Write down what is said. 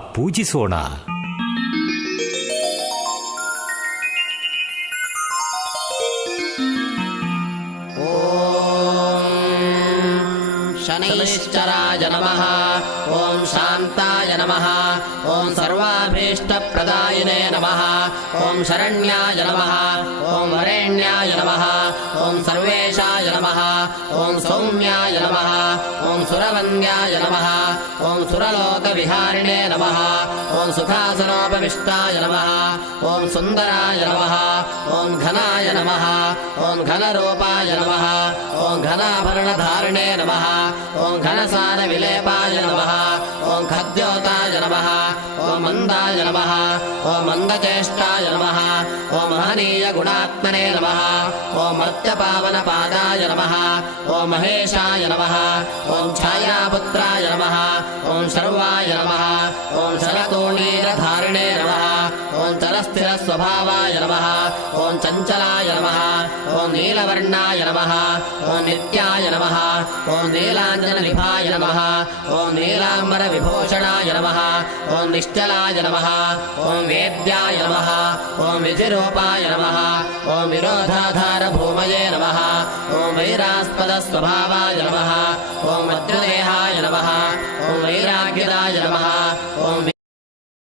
ಪೂಜಿಸೋಣ. शनैश्चराय नमः. ओं शान्ताय नमः. ओं सर्वाभीष्टप्रदायिने नमः. ओं शरण्याय नमः. ओं वरेण्याय नमः. ओं सर्वेशाय नमः. ओं सौम्याय नमः. ओं सुरवन्द्याय नमः. ओं सुरलोकविहारिणे नमः. ओं सुखासनोपविष्टाय नमः. ओं सुन्दराय नमः. ओं घनाय नमः. ओं घनरूपाय नमः. ओं घनाभरणधारिणे नमः. ओं घनसारविलेपाय नमः. ओं खद्योताय नमः. ओं मन्दाय नमः. ओं मन्दचेष्टाय नमः. ओं महनीयगुणात्मने नमः. ओं मर्त्यपावनपादाय नमः. ओं महेशाय नमः. ओं छायापुत्राय नमः. ओं शर्वाय नमः. ओं शरतोणीरधारिणे नमः. ओं चलस्थिरस्वभावाय नमः. ओं चञ्चलाय नमः. ओं नीलवर्णाय नमः. ओं नित्याय नमः. ओं नीलाञ्जननिभाय नमः. ओं नीलाम्बरविभूषणाय नमः. ओं निश्चलाय नमः. ओं वेद्याय नमः. ओं विधिरूपाय नमः. ओं विरोधाधारभूमये नमः. ओं वैरास्पदस्वभावाय नमः. ओं वज्रदेहाय नमः. ओं वैराग्यदाय नमः.